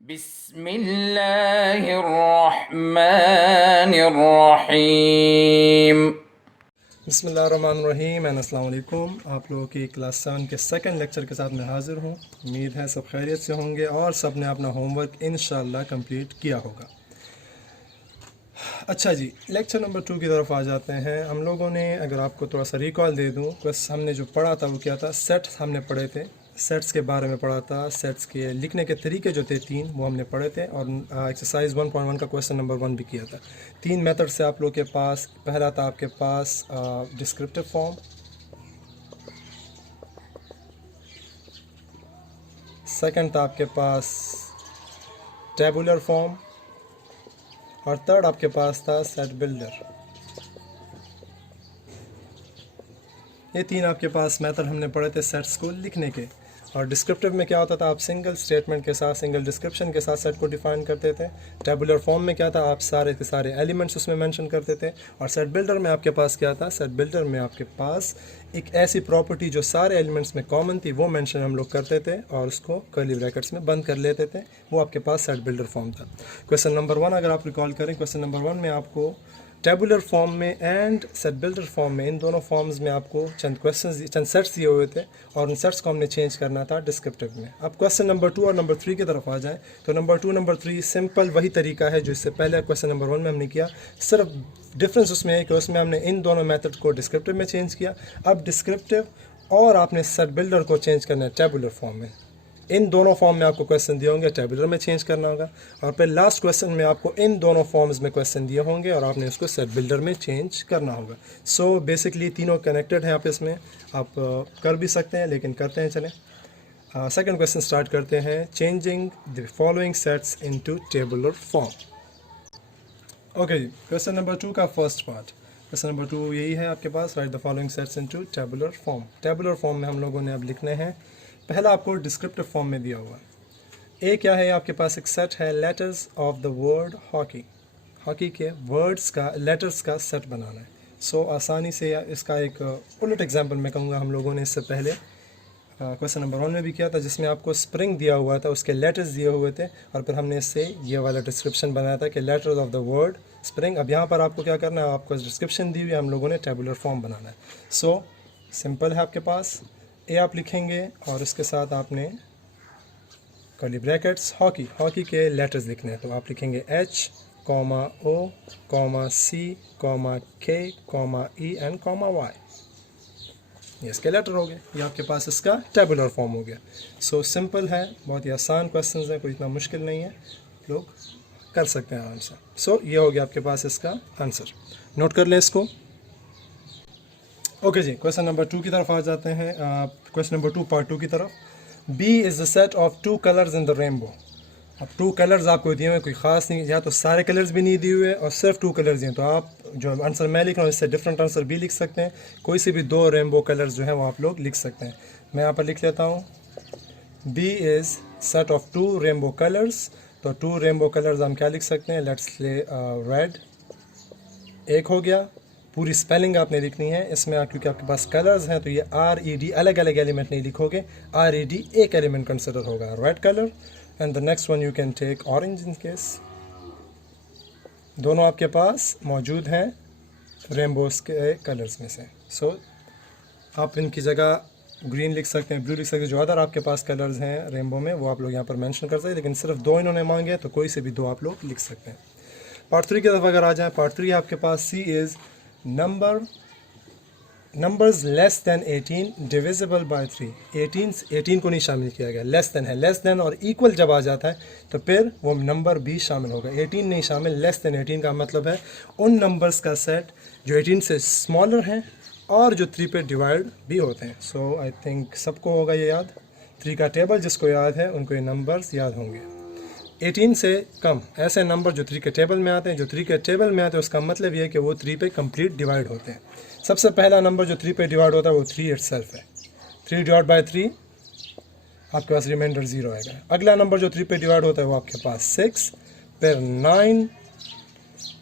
बिस्मिल्लाहिर्रहमानिर्रहीम। बिस्मिल्लाहिर्रहमानिर्रहीम एंड अस्सलाम वालेकुम। आप लोगों की क्लास 7 के सेकंड लेक्चर के साथ मैं हाज़िर हूँ। उम्मीद है सब खैरियत से होंगे और सब ने अपना होमवर्क इंशाल्लाह कंप्लीट किया होगा। अच्छा जी, लेक्चर नंबर 2 की तरफ आ जाते हैं। हम लोगों ने, अगर आपको थोड़ा सा रिकॉल दे दूँ, बस हमने जो पढ़ा था वो क्या था, सेट्स हमने पढ़े थे, सेट्स के बारे में पढ़ा था। सेट्स के लिखने के तरीके जो थे 3 वो हमने पढ़े थे और एक्सरसाइज 1.1 का क्वेश्चन नंबर 1 भी किया था। 3 मेथड से आप लोग के पास, पहला था आपके पास डिस्क्रिप्टिव फॉर्म, सेकंड था आपके पास टेबुलर फॉर्म और थर्ड आपके पास था सेट बिल्डर। ये 3 आपके पास मेथड हमने पढ़े थे सेट्स को लिखने के। और डिस्क्रिप्टिव में क्या होता था, आप सिंगल स्टेटमेंट के साथ, सिंगल डिस्क्रिप्शन के साथ सेट को डिफाइन करते थे। टेबुलर फॉर्म में क्या था, आप सारे के सारे एलिमेंट्स उसमें मेंशन करते थे। और सेट बिल्डर में आपके पास क्या था, सेट बिल्डर में आपके पास एक ऐसी प्रॉपर्टी जो सारे एलिमेंट्स में कॉमन थी वो मेंशन हम लोग करते थे और उसको कर्ली ब्रैकेट्स में बंद कर लेते थे। वो आपके पास सेट बिल्डर फॉर्म था। क्वेश्चन नंबर 1 अगर आप रिकॉल करें, क्वेश्चन नंबर 1 में आपको टेबुलर फॉर्म में एंड सेट बिल्डर फॉर्म में, इन दोनों फॉर्म्स में आपको चंद क्वेश्चंस, चंद सेट्स दिए हुए थे और उन सेट्स को हमने चेंज करना था डिस्क्रिप्टिव में। अब क्वेश्चन नंबर 2 और नंबर 3 की तरफ आ जाएं तो नंबर 2 नंबर 3 सिंपल वही तरीका है जो इससे पहले क्वेश्चन नंबर 1 में हमने किया। सिर्फ डिफरेंस उसमें है कि उसमें हमने इन दोनों मेथड को डिस्क्रिप्टिव में चेंज किया। अब डिस्क्रिप्टिव और आपने सेट बिल्डर को चेंज करना है टेबुलर फॉर्म में। इन दोनों फॉर्म में आपको क्वेश्चन दिए होंगे, टेबुलर में चेंज करना होगा। और फिर लास्ट क्वेश्चन में आपको इन दोनों फॉर्म्स में क्वेश्चन दिए होंगे और आपने उसको सेट बिल्डर में चेंज करना होगा। सो बेसिकली तीनों कनेक्टेड हैं आपस में। आप कर भी सकते हैं, लेकिन करते हैं चलें। सेकंड क्वेश्चन स्टार्ट करते हैं। Changing the following sets into tabular form. Okay जी, क्वेश्चन नंबर 2 का फर्स्ट पार्ट। क्वेश्चन नंबर 2 यही है आपके पास, write the following sets into tabular form. Tabular form में हम लोगों ने अब लिखने हैं। पहला आपको डिस्क्रिप्टिव फॉर्म में दिया हुआ है। ए क्या है, आपके पास एक सेट है letters of the word hockey. Hockey के वर्ड्स का, लेटर्स का सेट बनाना है। सो आसानी से इसका एक उलट एग्जांपल मैं कहूँगा, हम लोगों ने इससे पहले क्वेश्चन नंबर 1 में भी किया था, जिसमें आपको स्प्रिंग दिया हुआ था, उसके लेटर्स दिए हुए थे और फिर हमने इससे ये वाला डिस्क्रिप्शन बनाया था कि letters of the word spring. अब यहाँ पर आपको क्या करना है, आपको डिस्क्रिप्शन दी हुई है, हम लोगों ने टेबुलर फॉर्म बनाना है। सो सिंपल है आपके पास। ए आप लिखेंगे और इसके साथ आपने कर्ली ब्रैकेट्स हॉकी, हॉकी के लेटर्स लिखने हैं। तो आप लिखेंगे H, O, C, K, E and Y। ये इसके लेटर हो गए। ये आपके पास इसका टेबुलर फॉर्म हो गया। सो सिंपल है, बहुत ही आसान क्वेश्चन है, कोई इतना मुश्किल नहीं है, लोग कर सकते हैं आराम से। सो ये हो गया आपके पास इसका आंसर। नोट कर लें इसको। ओके जी, क्वेश्चन नंबर 2 की तरफ आ जाते हैं। क्वेश्चन नंबर 2 पार्ट 2 की तरफ। B is the set of 2 colours in the rainbow. अब 2 कलर्स आपको दिए हुए, कोई ख़ास नहीं, या तो सारे कलर्स भी नहीं दिए हुए और सिर्फ 2 कलर्स दिए। तो आप जो आंसर मैं लिख रहा हूँ इससे डिफरेंट आंसर भी लिख सकते हैं। कोई से भी 2 रेनबो कलर्स जो हैं वो आप लोग लिख सकते हैं। मैं यहाँ पर लिख लेता हूँ, B is set of 2 rainbow colours. तो 2 रेनबो कलर्स हम क्या लिख सकते हैं, लेट्स ले रेड। एक हो गया। पूरी स्पेलिंग आपने लिखनी है इसमें, क्योंकि आपके पास कलर्स हैं तो ये RED अलग अलग एलिमेंट नहीं लिखोगे, RED एक एलिमेंट कंसिडर होगा, red colour. And the next one you can take orange in case. दोनों आपके पास मौजूद हैं रेनबोस के कलर्स में से। सो आप इनकी जगह ग्रीन लिख सकते हैं, ब्लू लिख सकते हैं, जो अदर आपके पास कलर्स हैं रेनबो में वो आप लोग यहाँ पर मेंशन कर सकते हैं। लेकिन सिर्फ 2 इन्होंने मांगे तो कोई से भी 2 आप लोग लिख सकते हैं। पार्ट 3 की तरफ अगर आ जाएँ, पार्ट 3 आपके पास C is numbers less than 18 divisible by 3। 18 को नहीं शामिल किया गया, लेस दैन है। लेस दैन और इक्वल जब आ जाता है तो फिर वो नंबर भी शामिल होगा। 18 नहीं शामिल, लेस दैन 18 का मतलब है उन नंबर्स का सेट जो 18 से स्मॉलर हैं और जो 3 पे डिवाइड भी होते हैं। सो आई थिंक सबको होगा ये याद, 3 का टेबल जिसको याद है उनको ये नंबर्स याद होंगे। 18 से कम ऐसे नंबर जो 3 के टेबल में आते हैं, जो 3 के टेबल में आते हैं उसका मतलब ये है कि वो 3 पे कंप्लीट डिवाइड होते हैं। सबसे पहला नंबर जो 3 पे डिवाइड होता है वो 3 इटसेल्फ है। 3 डिवाइड बाय 3 आपके पास रिमाइंडर 0 आएगा। अगला नंबर जो 3 पे डिवाइड होता है वो आपके पास 6, फिर 9,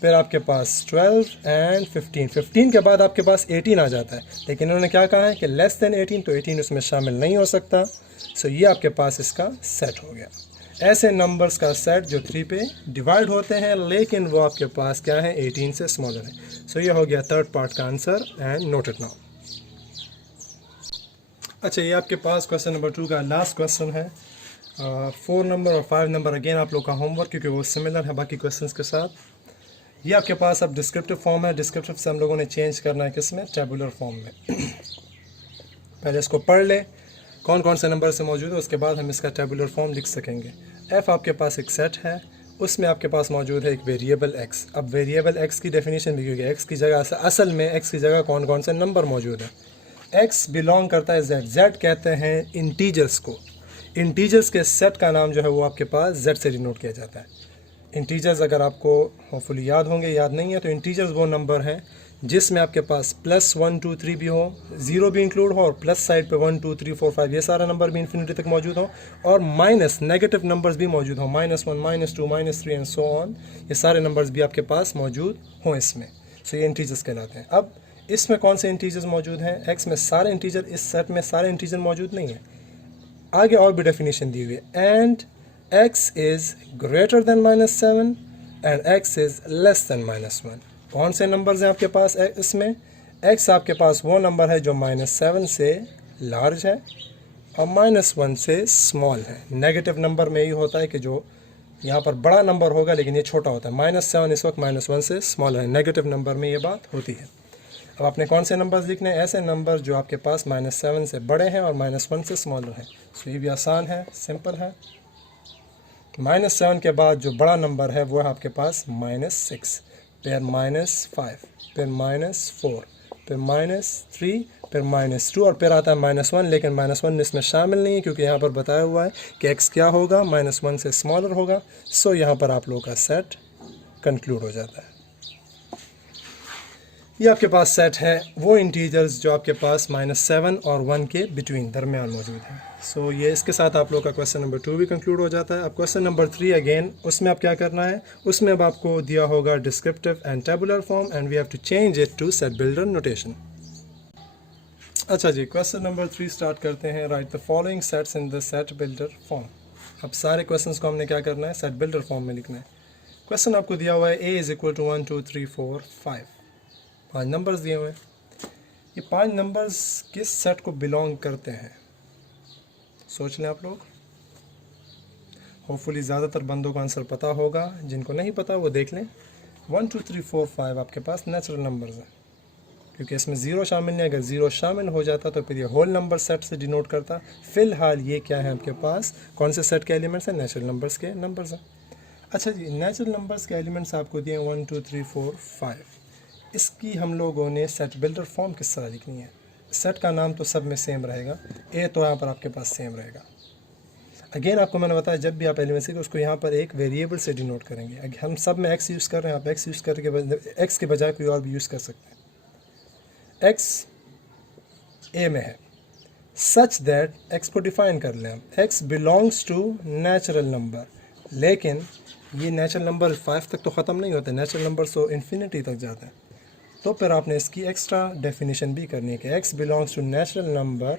फिर आपके पास 12 एंड 15। 15 के बाद आपके पास 18 आ जाता है, लेकिन इन्होंने क्या कहा है कि लेस दैन 18, तो 18 उसमें शामिल नहीं हो सकता। सो ये आपके पास इसका सेट हो गया। ऐसे नंबर्स का सेट जो 3 पे डिवाइड होते हैं लेकिन वो आपके पास क्या है 18 से स्मॉलर है। सो ये हो गया थर्ड पार्ट का answer and note it now. अच्छा, ये आपके पास क्वेश्चन नंबर 2 का लास्ट क्वेश्चन है। 4 नंबर और 5 नंबर अगेन आप लोग का होमवर्क, क्योंकि वो सिमिलर है बाकी क्वेश्चंस के साथ। ये आपके पास अब डिस्क्रिप्टिव फॉर्म है, डिस्क्रिप्टिव से हम लोगों ने चेंज करना है किस में, टेबुलर फॉर्म में। पहले इसको पढ़ ले कौन कौन से नंबर से मौजूद है, उसके बाद हम इसका टेबुलर फॉर्म लिख सकेंगे। एफ़ आपके पास एक सेट है, उसमें आपके पास मौजूद है एक वेरिएबल एक्स। अब वेरिएबल एक्स की डेफिनेशन भी क्योंकि एक्स की जगह असल में एक्स की जगह कौन कौन से नंबर मौजूद है। एक्स बिलोंग करता है जेड, जेड कहते हैं इंटीजर्स को। इंटीजर्स के सेट का नाम जो है वो आपके पास जेड से डिनोट किया जाता है। इंटीजर्स अगर आपको होपफुली याद होंगे, याद नहीं है तो इंटीजर्स वो नंबर हैं जिसमें आपके पास प्लस 1 2 3 भी हो, ज़ीरो भी इंक्लूड हो और प्लस साइड पे 1 2 3 4 5 ये सारा नंबर भी इन्फिनिटी तक मौजूद हो, और माइनस नेगेटिव नंबर्स भी मौजूद हो, -1 -2 -3 एंड सो ऑन, ये सारे नंबर्स भी आपके पास मौजूद हों इसमें। सो ये इंटीजर्स कहलाते हैं। अब इसमें कौन से इंटीजर्स मौजूद हैं, एक्स में सारे इंटीजर, इस सेट में सारे इंटीजर मौजूद नहीं है। आगे और भी डेफिनेशन दी हुई है, and x is greater than -7 and x is less than -1। कौन से नंबर्स हैं आपके पास इसमें, एक्स आपके पास वो नंबर है जो -7 से लार्ज है और -1 से स्मॉल है। नेगेटिव नंबर में ये होता है कि जो यहाँ पर बड़ा नंबर होगा लेकिन ये छोटा होता है। -7 इस वक्त -1 से स्मॉल है, नेगेटिव नंबर में ये बात होती है। अब आपने कौन से नंबर्स लिखने हैं, ऐसे नंबर जो आपके पास -7 से बड़े हैं और -1 से स्मॉलर हैं। सो ये भी आसान है, सिंपल है। -7 के बाद जो बड़ा नंबर है वो है आपके पास -6, फिर -5, फिर -4, फिर -3, फिर -2 और फिर आता है -1, लेकिन -1 इसमें शामिल नहीं है क्योंकि यहाँ पर बताया हुआ है कि x क्या होगा, -1 से स्मॉलर होगा। सो यहाँ पर आप लोगों का सेट कंक्लूड हो जाता है। ये आपके पास सेट है वो इंटीजर्स जो आपके पास -7 और 1 के बिटवीन दरमियान मौजूद है। सो ये इसके साथ आप लोग का क्वेश्चन नंबर 2 भी कंक्लूड हो जाता है। अब क्वेश्चन नंबर 3 अगेन, उसमें आप क्या करना है, उसमें अब आपको दिया होगा descriptive and tabular form and we have to change it to set builder notation. अच्छा जी, क्वेश्चन नंबर 3 स्टार्ट करते हैं। Write the following sets in the set builder form. अब सारे क्वेश्चंस को हमने क्या करना है, सेट बिल्डर फॉर्म में लिखना है। क्वेश्चन आपको दिया हुआ है a = 1 2 3 4 5, 5 नंबर्स दिए हुए हैं। ये 5 नंबर्स किस सेट को बिलोंग करते हैं, सोच लें आप लोग। होपफुली ज़्यादातर बंदों को आंसर पता होगा, जिनको नहीं पता वो देख लें। 1 2 3 4 5 आपके पास नेचुरल नंबर्स हैं क्योंकि इसमें ज़ीरो शामिल नहीं। अगर ज़ीरो शामिल हो जाता तो फिर ये होल नंबर सेट से डिनोट करता। फ़िलहाल ये क्या है आपके पास, कौन से सेट के एलिमेंट्स हैं, नेचुरल नंबर्स के नंबर्स हैं। अच्छा जी, नेचुरल नंबर्स के एलिमेंट्स आपको दिए 1 2 3 4 5। इसकी हम लोगों ने सेट बिल्डर फॉर्म किस तरह लिखनी है। सेट का नाम तो सब में सेम रहेगा, ए तो यहाँ पर आपके पास सेम रहेगा। अगेन आपको मैंने बताया जब भी आप एलिमेंट सीखें उसको यहाँ पर एक वेरिएबल से डिनोट करेंगे। हम सब में एक्स यूज़ कर रहे हैं, आप एक्स यूज़ करके एक्स के बजाय कोई और भी यूज़ कर सकते हैं। एक्स ए में है सच दैट, एक्स को डिफाइन कर लें हम, x belongs to natural number, लेकिन ये नेचुरल नंबर 5 तक तो ख़त्म नहीं होते, नेचुरल नंबर तो इन्फिनिटी तक जाते हैं। तो फिर आपने इसकी एक्स्ट्रा डेफिनेशन भी करनी है कि x belongs to natural number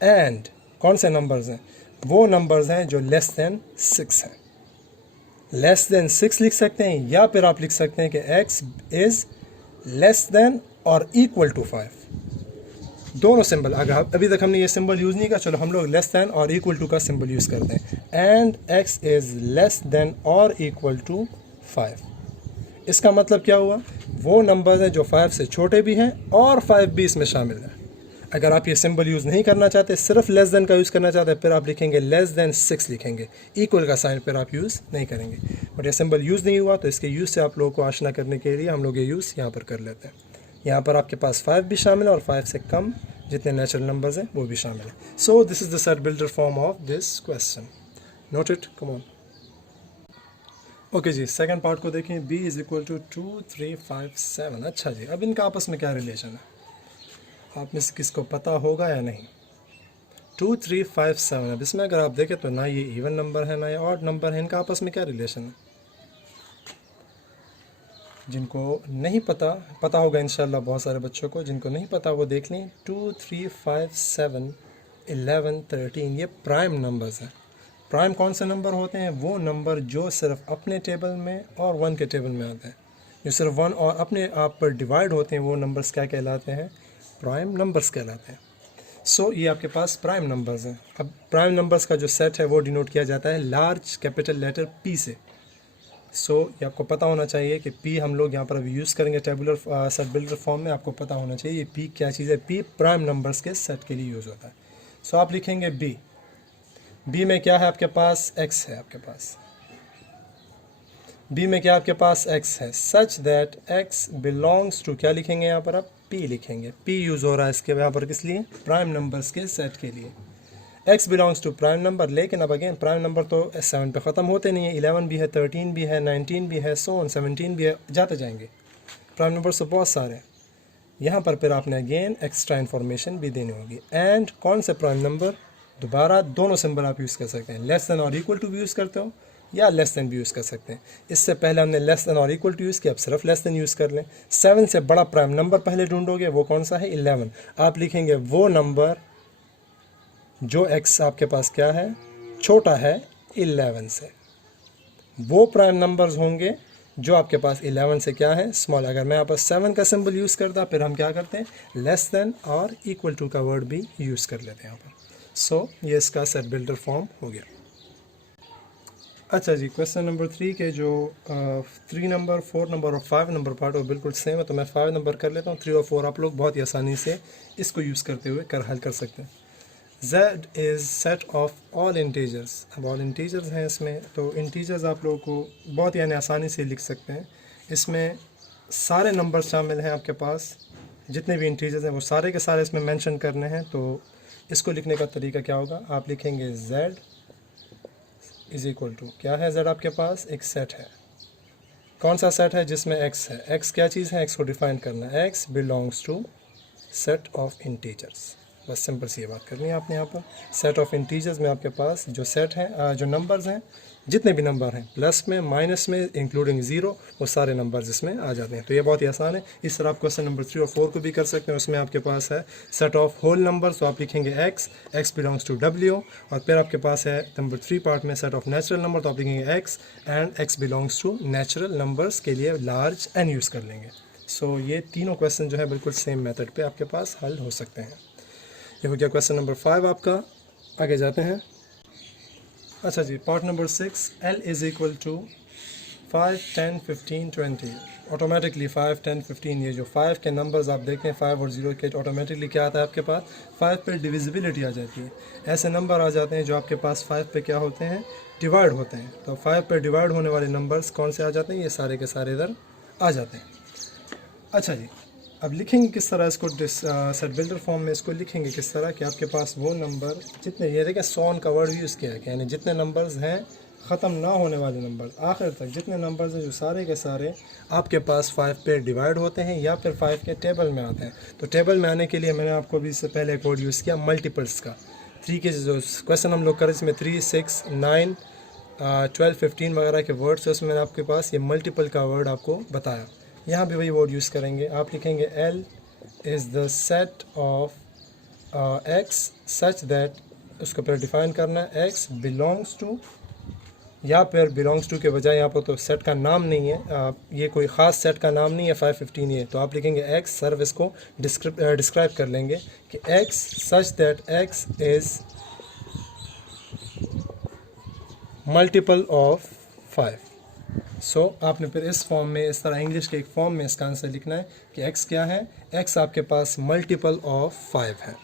and कौन से नंबर्स हैं, वो नंबर्स हैं जो लेस देन 6 हैं। लेस देन 6 लिख सकते हैं या फिर आप लिख सकते हैं कि एक्स इज़ लेस देन और इक्वल टू 5। दोनों सिंबल, अगर अभी तक हमने ये सिंबल यूज़ नहीं किया, चलो हम लोग लेस देन और इक्वल टू का सिंबल यूज़ करते हैं। And x is less than और इक्वल टू 5। इसका मतलब क्या हुआ, वो नंबर्स हैं जो 5 से छोटे भी हैं और 5 भी इसमें शामिल है। अगर आप ये सिंबल यूज़ नहीं करना चाहते, सिर्फ लेस देन का यूज़ करना चाहते हैं, फिर आप लिखेंगे लेस देन 6 लिखेंगे, इक्वल का साइन फिर आप यूज़ नहीं करेंगे। बट ये सिंबल यूज़ नहीं हुआ तो इसके यूज़ से आप लोगों को आशना करने के लिए हम लोग ये यूज़ यहाँ पर कर लेते हैं। यहाँ पर आपके पास 5 भी शामिल है और 5 से कम जितने नेचुरल नंबर्स हैं वो भी शामिल है। So this is the set builder form of this question, note it, come on. Okay जी, सेकंड पार्ट को देखें। b = 2 3 5 7। अच्छा जी, अब इनका आपस में क्या रिलेशन है, आप में से किसको पता होगा या नहीं। 2 3 5 7, अब इसमें अगर आप देखें तो ना ये इवन नंबर है ना ये ऑड नंबर है, इनका आपस में क्या रिलेशन है। जिनको नहीं पता, पता होगा इंशाल्लाह बहुत सारे बच्चों को, जिनको नहीं पता वो देख लें। 2 3 5 7 11 13 ये प्राइम नंबर्स हैं। प्राइम कौन से नंबर होते हैं? वो नंबर जो सिर्फ अपने टेबल में और 1 के टेबल में आते हैं, जो सिर्फ 1 और अपने आप पर डिवाइड होते हैं, वो नंबर्स क्या कहलाते हैं? प्राइम नंबर्स कहलाते हैं। सो ये आपके पास प्राइम नंबर्स हैं। अब प्राइम नंबर्स का जो सेट है वो डिनोट किया जाता है लार्ज कैपिटल लेटर P से। सो ये आपको पता होना चाहिए कि P हम लोग यहाँ पर अभी यूज़ करेंगे टेबुलर सेट बिल्डर फॉर्म में। आपको पता होना चाहिए ये P क्या चीज़ है। P प्राइम नंबर्स के सेट के लिए यूज़ होता है। सो आप लिखेंगे B में क्या है आपके पास? X है आपके पास। B में क्या आपके पास? X है। Such that X belongs to, क्या लिखेंगे यहाँ पर आप? P लिखेंगे। P यूज़ हो रहा है इसके यहाँ पर किस लिए? प्राइम नंबर्स के सेट के लिए। X belongs to prime number, लेकिन अब अगेन प्राइम नंबर तो 7 पे ख़त्म होते नहीं है। 11 भी है, 13 भी है, 19 भी है, सो ऑन 17 भी है, जाते जाएंगे। प्राइम नंबर्स तो बहुत सारे हैं। यहाँ पर फिर आपने अगेन एक्स्ट्रा इन्फॉर्मेशन भी देनी होगी। एंड कौन से प्राइम नंबर? दोबारा दोनों सिंबल आप यूज़ कर सकते हैं। लेस देन और इक्वल टू भी यूज़ करते हो या लेस देन भी यूज़ कर सकते हैं। इससे पहले हमने लेस देन और इक्वल टू यूज़ किया, अब सिर्फ लेस देन यूज़ कर लें। 7 से बड़ा प्राइम नंबर पहले ढूंढोगे, वो कौन सा है? 11। आप लिखेंगे वो नंबर जो x आपके पास क्या है? छोटा है 11 से। वो प्राइम नंबर्स होंगे जो आपके पास 11 से क्या है? स्मॉल। अगर मैं यहाँ पर 7 का सिंबल यूज़ करता, फिर हम क्या करते हैं? लेस देन और इक्वल टू का वर्ड भी यूज़ कर लेते हैं यहाँ पर। सो ये इसका सेट बिल्डर फॉर्म हो गया। अच्छा जी, क्वेश्चन नंबर 3 के जो 3 नंबर, 4 नंबर और 5 नंबर पार्ट वो बिल्कुल सेम है, तो मैं 5 नंबर कर लेता हूँ। 3 और 4 आप लोग बहुत ही आसानी से इसको यूज़ करते हुए हल कर सकते हैं। Z is set of all integers. अब ऑल इंटीजर्स हैं इसमें, तो इंटीजर्स आप लोगों को बहुत यानी आसानी से लिख सकते हैं। इसमें सारे नंबर शामिल हैं आपके पास, जितने भी इंटीजर्स हैं वो सारे के सारे इसमें मेंशन करने हैं। तो इसको लिखने का तरीका क्या होगा? आप लिखेंगे Z इज़ इक्वल टू, क्या है Z आपके पास? एक सेट है। कौन सा सेट है? जिसमें X है। X क्या चीज़ है? X को डिफाइन करना है। X belongs to set of integers. बस सिंपल सी ये बात करनी है आपने यहाँ पर। सेट ऑफ इंटीजर्स में आपके पास जो सेट हैं, जो नंबर्स हैं, जितने भी नंबर हैं, प्लस में, माइनस में, इंक्लूडिंग ज़ीरो, वो सारे नंबर्स इसमें आ जाते हैं। तो ये बहुत ही आसान है। इस तरह आप क्वेश्चन नंबर 3 और 4 को भी कर सकते हैं। उसमें आपके पास है सेट ऑफ होल नंबर्स, तो आप लिखेंगे x बिलोंग्स टू W। और फिर आपके पास है नंबर 3 पार्ट में सेट ऑफ नेचुरल नंबर, तो आप लिखेंगे x and x belongs to natural numbers के लिए लार्ज n यूज़ कर लेंगे। सो ये तीनों क्वेश्चन जो है बिल्कुल सेम मेथड पे आपके पास हल हो सकते हैं। ये हो गया क्वेश्चन नंबर 5 आपका। आगे जाते हैं। अच्छा जी, part number 6, L is equal to 5, 10, 15, 20। Automatically 5, 10, 15, ये जो 5 के नंबर्स आप देखें, 5 और 0 के, ऑटोमेटिकली क्या आता है आपके पास? 5 पे डिविजिबिलिटी आ जाती है। ऐसे नंबर आ जाते हैं जो आपके पास 5 पे क्या होते हैं? डिवाइड होते हैं। तो 5 पे डिवाइड होने वाले नंबर्स कौन से आ जाते हैं? ये सारे के सारे इधर आ जाते हैं। अच्छा जी, अब लिखेंगे किस तरह इसको? सेट बिल्डर फॉर्म में इसको लिखेंगे किस तरह कि आपके पास वो नंबर जितने, ये देखें सॉन का वर्ड यूज़ किया है, यानी जितने नंबर्स हैं ख़त्म ना होने वाले नंबर, आखिर तक जितने नंबर्स हैं जो सारे के सारे आपके पास 5 पे डिवाइड होते हैं या फिर 5 के टेबल में आते हैं। तो टेबल में आने के लिए मैंने आपको भी इससे पहले एक वर्ड यूज़ किया, मल्टीपल्स का। 3 के जो क्वेश्चन हम लोग करें इसमें 3, 6, 9, 12, 15 वगैरह के वर्ड्स है, उसमें मैंने आपके पास ये मल्टीपल का वर्ड आपको बताया। यहाँ भी वही वर्ड यूज़ करेंगे। आप लिखेंगे L is the set of X such that, उसको फिर डिफाइन करना है, X बिलोंग्स टू, या फिर बिलोंग्स टू के बजाय यहाँ पर तो सेट का नाम नहीं है, ये कोई ख़ास सेट का नाम नहीं है 5, 15 ये, तो आप लिखेंगे X, सर्व इसको डिस्क्राइब कर लेंगे कि X such that X is multiple of 5। सो आपने फिर इस फॉर्म में, इस तरह इंग्लिश के एक फॉर्म में इसका आंसर लिखना है कि x क्या है? x आपके पास मल्टीपल ऑफ 5 है।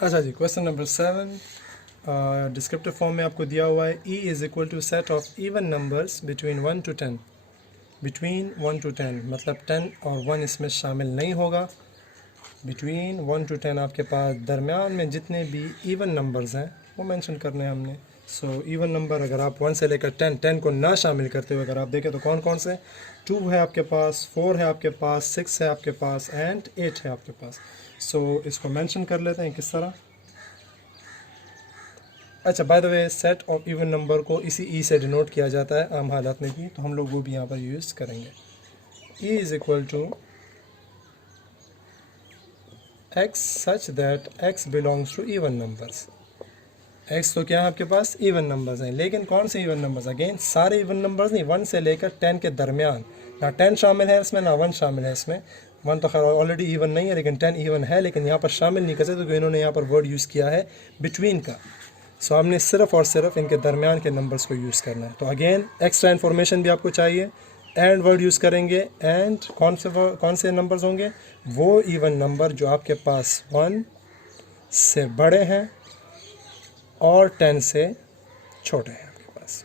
अच्छा जी, क्वेश्चन नंबर 7 डिस्क्रिप्टिव फॉर्म में आपको दिया हुआ है E is equal to set of even numbers between 1 to 10। Between 1 to 10 मतलब 10 और 1 इसमें शामिल नहीं होगा। बिटवीन 1 to 10 आपके पास दरमियान में जितने भी इवन नंबर्स हैं वो मेंशन करने हैं हमने। सो इवन नंबर अगर आप 1 से लेकर 10 को ना शामिल करते हुए अगर आप देखें तो कौन कौन से? 2 है आपके पास, 4 है आपके पास, 6 है आपके पास एंड 8 है आपके पास। सो इसको मेंशन कर लेते हैं किस तरह। अच्छा, by the way set of even number को इसी ई से डिनोट किया जाता है आम हालात में भी, तो हम लोग वो भी यहाँ पर यूज़ करेंगे। E is equal to x such that x belongs to even numbers। X तो क्या है आपके पास इवन नंबर्स हैं, लेकिन कौन से इवन नंबर्स? अगेन सारे इवन नंबर्स नहीं, 1 से लेकर 10 के दरमियान। ना 10 शामिल है इसमें, ना 1 शामिल है इसमें। 1 तो खैर ऑलरेडी इवन नहीं है, लेकिन 10 इवन है, लेकिन यहाँ पर शामिल नहीं कर सकते क्योंकि इन्होंने यहाँ पर वर्ड यूज़ किया है बिटवीन का। सो हमने सिर्फ और सिर्फ इनके दरमियान के नंबर्स को यूज़ करना है। तो अगेन एक्स्ट्रा इन्फॉर्मेशन भी आपको चाहिए, एंड वर्ड यूज़ करेंगे। एंड कौन से नंबर्स होंगे? वो इवन नंबर जो आपके पास 1 से बड़े हैं और 10 से छोटे हैं आपके पास।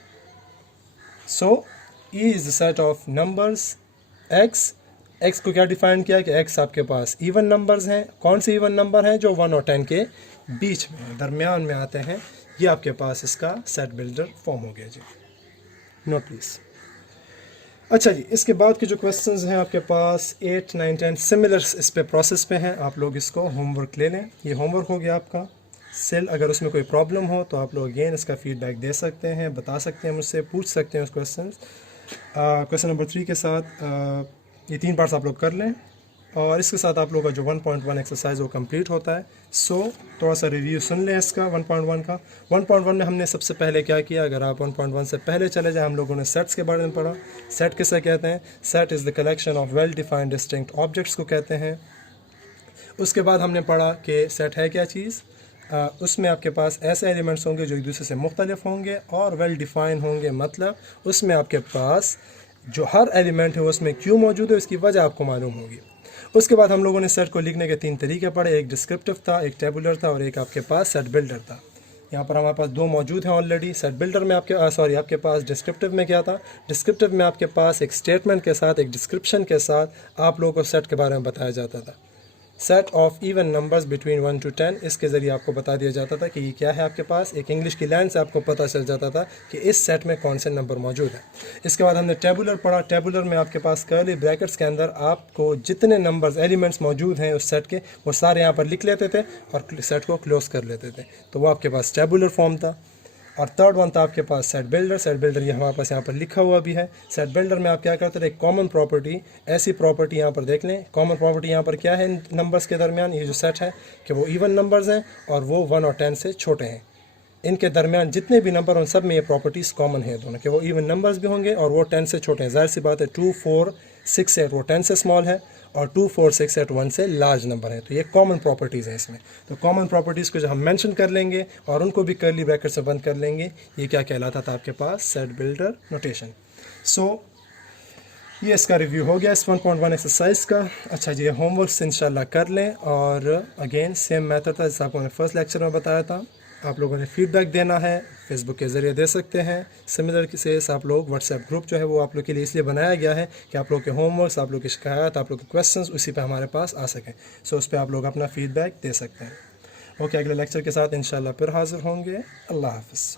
So E is the set of numbers x. X को क्या डिफाइन किया कि एक्स आपके पास इवन नंबर्स हैं। कौन से इवन नंबर हैं? जो 1 और 10 के बीच में हैं, दरमियान में आते हैं। ये आपके पास इसका सेट बिल्डर फॉर्म हो गया जी। Note please. अच्छा जी, इसके बाद के जो क्वेश्चंस हैं आपके पास 8, 9, 10 सिमिलर इस पे प्रोसेस पे हैं। आप लोग इसको होमवर्क ले लें। ये होमवर्क हो गया आपका। सेल अगर उसमें कोई प्रॉब्लम हो तो आप लोग अगेन इसका फीडबैक दे सकते हैं, बता सकते हैं, मुझसे पूछ सकते हैं उस क्वेश्चन। क्वेश्चन नंबर 3 के साथ ये 3 पार्ट्स आप लोग कर लें, और इसके साथ आप लोग का जो 1.1 एक्सरसाइज वो कंप्लीट होता है। सो थोड़ा सा रिव्यू सुन लें इसका 1.1 का। 1.1 में हमने सबसे पहले क्या किया? अगर आप 1.1 से पहले चले जाए, हम लोगों ने सेट्स के बारे में पढ़ा। सेट किसे कहते हैं? Set is the collection of well defined distinct objects को कहते हैं। उसके बाद हमने पढ़ा कि सेट है क्या चीज़। उसमें आपके पास ऐसे एलिमेंट्स होंगे जो एक दूसरे से मुख्तलिफ होंगे और वेल डिफाइन होंगे, मतलब उसमें आपके पास जो हर एलिमेंट है उसमें क्यों मौजूद है उसकी वजह आपको मालूम होगी। उसके बाद हम लोगों ने सेट को लिखने के 3 तरीके पढ़े। एक डिस्क्रिप्टिव था, एक टेबुलर था, और एक आपके पास सेट बिल्डर था। यहाँ पर हमारे पास 2 मौजूद हैं ऑलरेडी। सेट बिल्डर में आपके पास डिस्क्रिप्टिव में क्या था? डिस्क्रिप्टिव में आपके पास एक स्टेटमेंट के साथ, एक डिस्क्रिप्शन के साथ आप लोगों को सेट के बारे में बताया जाता था। Set of even numbers between 1 to 10, इसके ज़रिए आपको बता दिया जाता था कि ये क्या है आपके पास। एक इंग्लिश की लाइन से आपको पता चल जाता था कि इस सेट में कौन से नंबर मौजूद हैं। इसके बाद हमने टेबुलर पढ़ा। टेबुलर में आपके पास कर्ली ब्रैकेट्स के अंदर आपको जितने नंबर्स एलिमेंट्स मौजूद हैं उस सेट के, वो सारे यहाँ पर लिख लेते थे और सेट को क्लोज कर लेते थे। तो वो आपके पास टेबुलर फॉर्म था। और थर्ड वन था आपके पास सेट बिल्डर। सेट बिल्डर ये हमारे पास यहाँ पर लिखा हुआ भी है। सेट बिल्डर में आप क्या करते थे? एक कॉमन प्रॉपर्टी, ऐसी प्रॉपर्टी यहाँ पर देख लें। कॉमन प्रॉपर्टी यहाँ पर क्या है इन नंबर्स के दरमियान? ये जो सेट है कि वो इवन नंबर्स हैं और वो 1 और 10 से छोटे हैं। इनके दरमियान जितने भी नंबर उन सब में ये प्रॉपर्टीज़ कॉमन है दोनों, कि वो इवन नंबर्स भी होंगे और वो 10 से छोटे हैं। जाहिर सी बात है 2, 4, 6, 8 वो 10 से स्मॉल है और 2, 4, 6, 8 1 से लार्ज नंबर है। तो ये कॉमन प्रॉपर्टीज़ हैं इसमें। तो कॉमन प्रॉपर्टीज़ को जब हम मेंशन कर लेंगे और उनको भी कर्ली ब्रैकेट से बंद कर लेंगे, ये क्या कहलाता था आपके पास? Set builder notation. सो ये इसका रिव्यू हो गया इस 1.1 एक्सरसाइज का। अच्छा जी, होमवर्क इंशाल्लाह कर लें। और अगेन सेम मेथड था जैसा आपको मैंने फर्स्ट लेक्चर में बताया था। आप लोगों ने फीडबैक देना है, फेसबुक के ज़रिए दे सकते हैं। सिमिलर से आप लोग व्हाट्सएप ग्रुप जो है वो आप लोग के लिए इसलिए बनाया गया है कि आप लोग के होमवर्क्स, आप लोग की शिकायत, आप लोग के क्वेश्चंस उसी पे हमारे पास आ सकें। सो उस पर आप लोग अपना फीडबैक दे सकते हैं। ओके, अगले लेक्चर के साथ इंशाल्लाह फिर हाज़िर होंगे। अल्लाह हाफ़िज़।